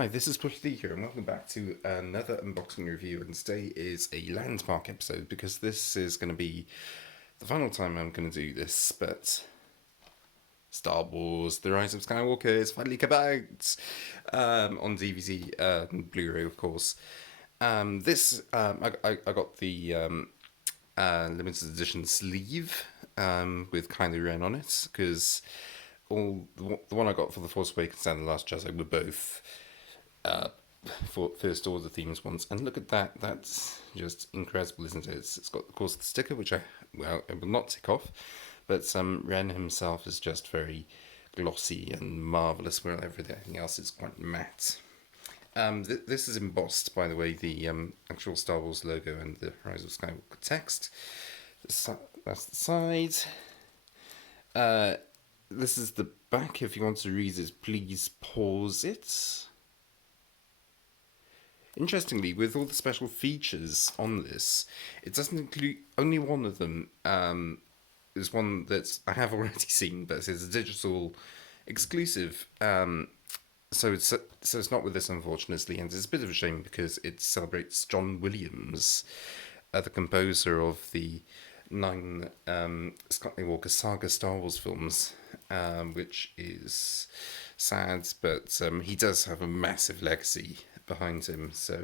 Hi, this is Pushy here, and welcome back to another unboxing review. And today is a landmark episode because this is going to be the final time I'm going to do this. But Star Wars: The Rise of Skywalker is finally come out on DVD and Blu-ray, of course. I got the limited edition sleeve with Kylo Ren on it because the one I got for The Force Awakens and The Last Jedi were both uh, for First Order themes ones, and look at that. That's just incredible, isn't it? It's got, of course, the sticker, which I will not tick off, but Ren himself is just very glossy and marvelous, where everything else is quite matte. This is embossed, by the way, the actual Star Wars logo and the Rise of Skywalker text. That's the side. This is the back. If you want to read it, please pause it. Interestingly, with all the special features on this, it doesn't include only one of them. Is one that I have already seen, but it's a digital exclusive. So it's not with this, unfortunately, and it's a bit of a shame because it celebrates John Williams, the composer of the 9 Skywalker saga Star Wars films, which is sad, but he does have a massive legacy behind him. So,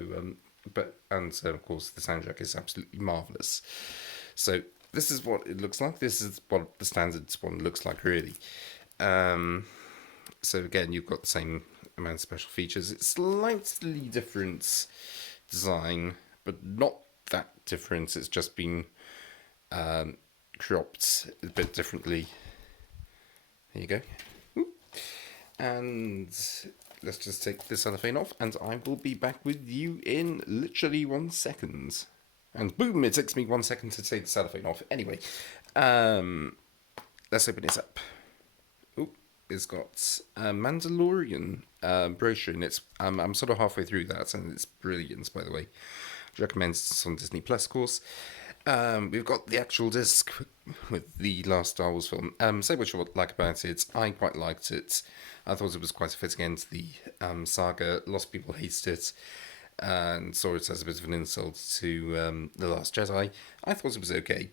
of course the soundtrack is absolutely marvelous. So this is what it looks like. This is what the standard one looks like, really. So again, you've got the same amount of special features. It's slightly different design, but not that different. It's just been cropped a bit differently. There you go. And let's just take the cellophane off, and I will be back with you in literally 1 second. And boom, it takes me 1 second to take the cellophane off. Anyway, let's open it up. Oh, it's got a Mandalorian brochure in it. I'm sort of halfway through that, and it's brilliant, by the way. I recommend it on Disney Plus, of course. We've got the actual disc with the last Star Wars film. Say what you like about it. I quite liked it. I thought it was quite a fitting end to the saga. Lots of people hated it and saw it as a bit of an insult to The Last Jedi. I thought it was okay.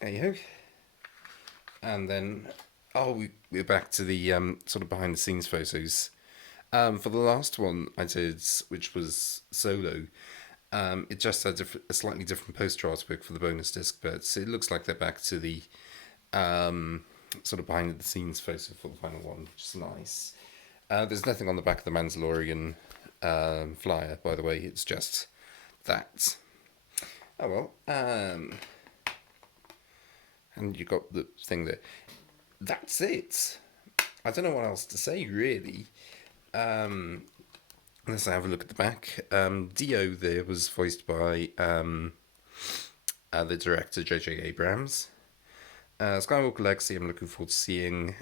There you go. And then, we're back to the sort of behind the scenes photos. For the last one I did, which was Solo, it just had a slightly different poster artwork for the bonus disc, but it looks like they're back to the sort of behind the scenes photo for the final one, which is nice. There's nothing on the back of the Mandalorian flyer, by the way. It's just that. Oh well. And you got the thing there. That's it. I don't know what else to say, really. Let's have a look at the back. Dio there was voiced by the director J.J. Abrams. Skywalker Legacy, I'm looking forward to seeing.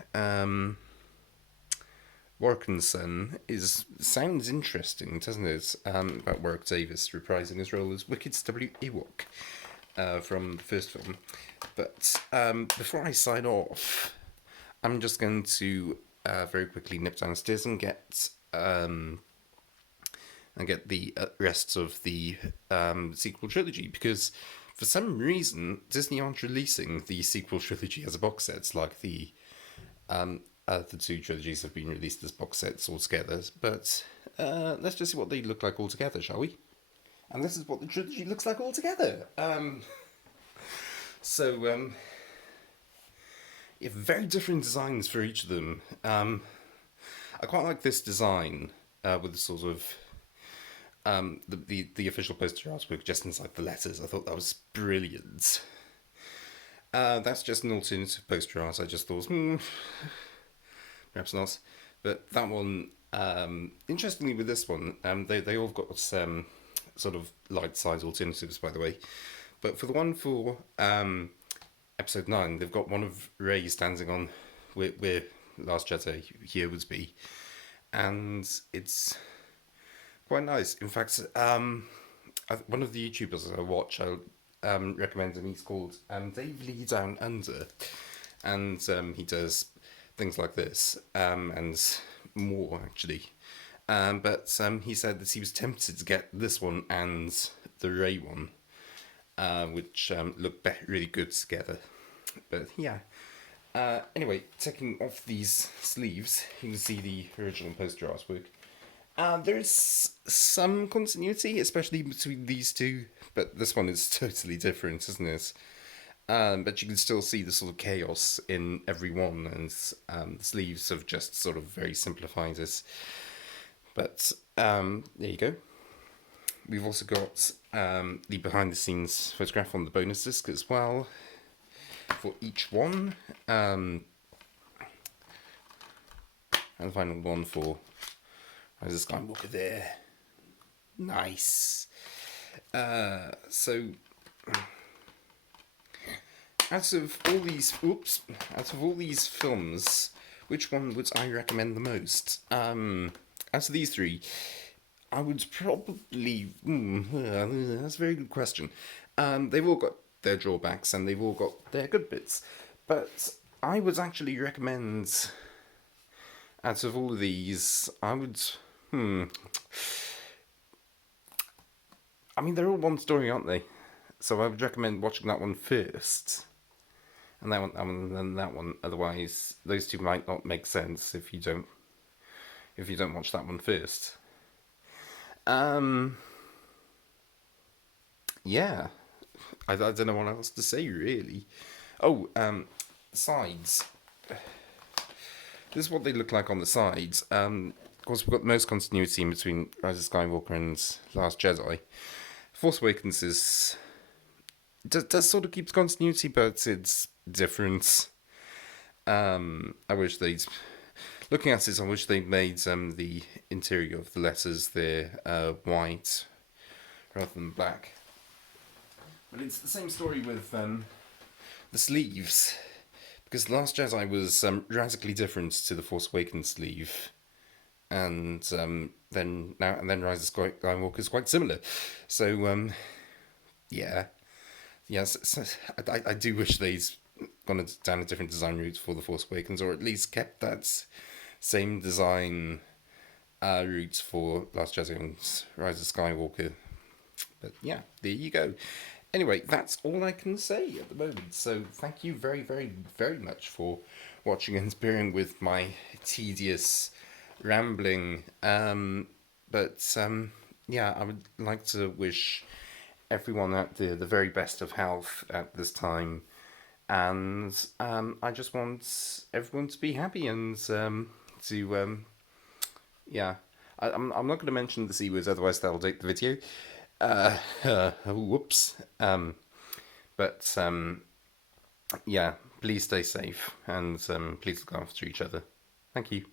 Warkenson sounds interesting, doesn't it? About Warwick Davis reprising his role as Wicked's W. Ewok from the first film. But before I sign off, I'm just going to very quickly nip downstairs and get the rest of the sequel trilogy, because for some reason Disney aren't releasing the sequel trilogy as a box set, like the 2 trilogies have been released as box sets altogether. But let's just see what they look like altogether, shall we? And this is what the trilogy looks like altogether. You have very different designs for each of them. I quite like this design with the sort of the official poster artwork just inside the letters. I thought that was brilliant. That's just an alternative poster art. I just thought, perhaps not. But that one, interestingly with this one, they all got sort of light size alternatives, by the way. But for the one for episode 9, they've got one of Rey standing on where Last Jedi here would be. And it's quite nice. In fact, one of the YouTubers I watch, I recommend him. He's called Dave Lee Down Under, and he does things like this and more, actually. But he said that he was tempted to get this one and the Ray one, which look really good together. But yeah. Anyway, taking off these sleeves, you can see the original poster artwork. There's some continuity, especially between these two, but this one is totally different, isn't it? But you can still see the sort of chaos in every one, and the sleeves have just sort of very simplified it. But there you go. We've also got the behind the scenes photograph on the bonus disc as well for each one. And the final one for Rise of Skywalker there. Nice. So out of all these films, which one would I recommend the most? Out of these three, I would probably. That's a very good question. They've all got their drawbacks and they've all got their good bits, but I would actually recommend. Out of all of these, I would. I mean, they're all one story, aren't they? So I would recommend watching that one first, and and then that one. Otherwise, those two might not make sense if you don't watch that one first. Yeah, I don't know what else to say really. Oh, sides. This is what they look like on the sides. Of course, we've got the most continuity in between Rise of Skywalker and Last Jedi. Force Awakens does sort of keeps continuity, but it's different. I wish they'd looking at it. I wish they made the interior of the letters there white rather than black. But it's the same story with the sleeves, because Last Jedi was radically different to the Force Awakens sleeve, and then Rise of Skywalker is quite similar. So yeah, yes, so I do wish they'd gone down a different design route for the Force Awakens, or at least kept that same design route for Last Jedi and Rise of Skywalker. But yeah, there you go. Anyway, that's all I can say at the moment. So thank you very, very, very much for watching and bearing with my tedious rambling. Yeah, I would like to wish everyone out there the very best of health at this time. And I just want everyone to be happy and yeah. I'm not going to mention the C words, otherwise that'll date the video. Whoops. But yeah, please stay safe and please look after each other. Thank you.